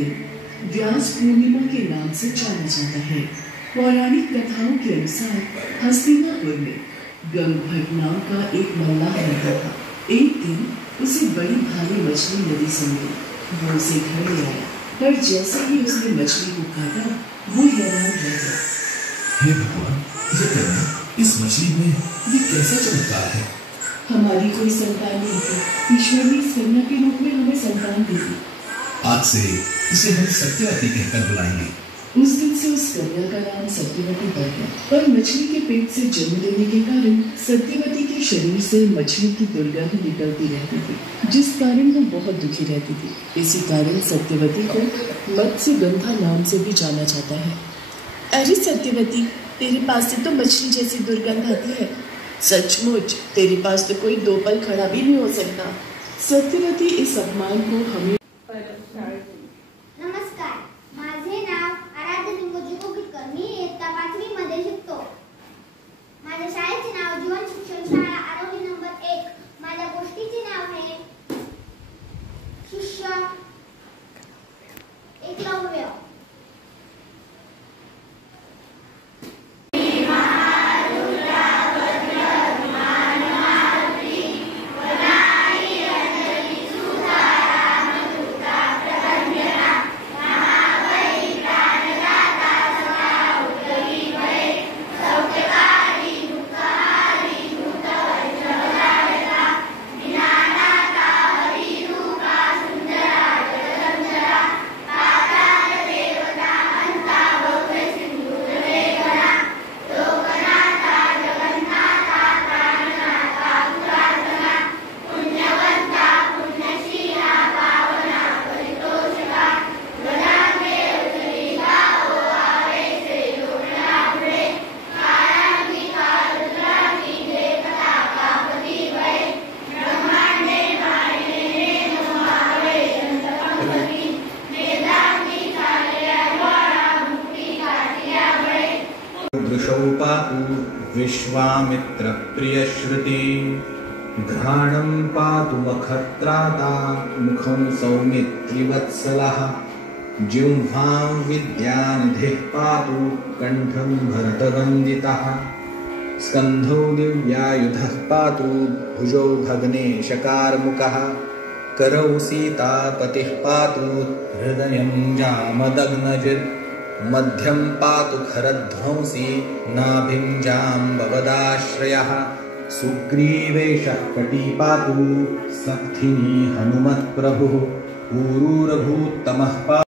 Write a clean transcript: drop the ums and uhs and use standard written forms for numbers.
दिन व्यास पूर्णिमा के नाम से जाना जाता है। पौराणिक कथाओं के अनुसार हस्तिनापुर में गंगभट नाम का एक मल्लाह रहता था। एक दिन उसे बड़ी भारी मछली नदी से मिली। वो उसे घर ले आया, पर जैसे ही उसने मछली को काटा वो हैरान रह गया। हे भगवान, ये क्या है? इस मछली में ये कैसा चमत्कार है? हमारी कोई संतान नहीं थी, ईश्वर ने इस कन्या के रूप में हमें संतान दे दी। आज से इसे हम सत्यवती कहकर बुलाएंगे। उस दिन से उस कन्या का नाम सत्यवती पड़ गया। पर मछली के पेट से जन्म लेने के कारण सत्यवती के शरीर से मछली की दुर्गंध निकलती रहती थी, जिस कारण वो बहुत दुखी रहती थी। इसी कारण सत्यवती को मत्स्यगंधा नाम से भी जाना जाता है। अरे सत्यवती, तेरे पास से तो मछली जैसी दुर्गंध आती है। सचमुच तेरे पास तो कोई दो पल खड़ा भी नहीं हो सकता। सत्यवती इस अपमान को हमें नमस्कार, माझे नाव आराध्य लिंगोजी कोकिटकर। मी इयत्ता 5वी मध्ये शिकतो। माझ्या शाळेचे नाव जीवन शिक्षण शाळा आरोग्य नंबर 1। माझ्या गोष्टीचे नाव आहे शिष्य एकलव्य। दृशौ पातु विश्वामित्र प्रियश्रुति। घ्राणं पातु मखत्राता मुखं सौमित्रिवत्सलः। जिह्वां विद्यानिधिः पातु कंठं भरतवन्दितः। स्कन्धौ दिव्यायुधः पातु भुजौ भग्नेशकारमुकः। करौ सीतापतिः पातु हृदयं जामदग्नजित्। मध्यं पातु खरध्वंसी नाभिं जाम्बवदाश्रयः। सुग्रीवेशः कटी पातु सक्थिनी हनुमत्प्रभुः। ऊरूरभूत्तमः पातु